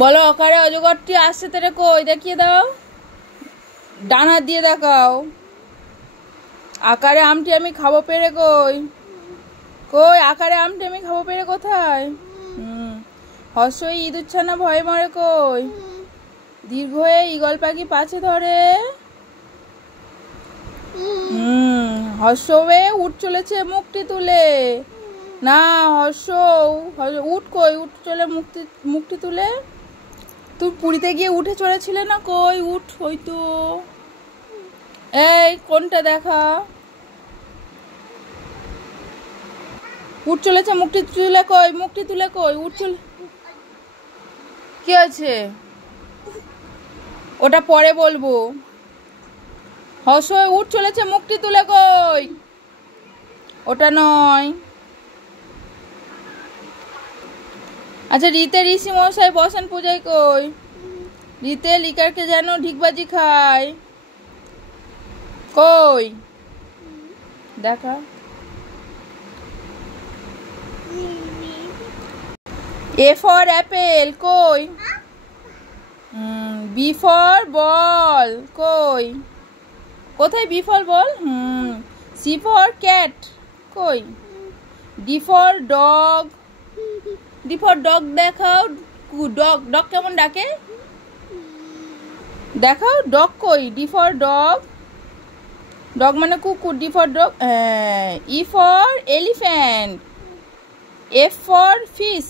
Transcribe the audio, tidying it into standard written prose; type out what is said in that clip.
বলো অকারে অজগরটি আসছে তেরে কই দেখিয়ে দাও, ডান হাত দিয়ে দেখাও। আকারে আমটি আমি খাবো পেরে কই, কই আকারে আমটি আমি খাবো পেরে কোথায়? হর্ষই ইঁদুর ছানা ভয়ে মরে কই, দীর্ঘ হয়ে ঈগল পাখি পাছে ধরে। হর্ষবে উঠ চলেছে মুখটি তুলে, না হর্ষ উঠ কই, উঠ চলে মুখটি তুলে। তুমি পুরীতে গিয়ে উঠে চড়েছিলে না, কই উঠ হইতো, এই কোনটা দেখা। উঠ চলেছে মুখটি তুলে কই, মুখটি তুলে কই, উঠ চলে কি আছে ওটা পরে বলবো। হর্ষ উঠ চলেছে মুখটি তুলে কই, ওটা নয়। আচ্ছা রীতে ঋষি মশাই বসেন পূজায় কই, রীতে লিকারকে যেন ঢিকবাজি খায় কই দেখা। এ ফর অ্যাপেল কই, বি ফর বল কই, কোথায় B for ball? C for cat কই, D for dog, D for dog দেখাও। ডগ ডগ কেমন ডাকে দেখাও, ডগ কই, ডি ফর ডগ, ডগ মানে কুকুর, D for dog. E for elephant, F for fish.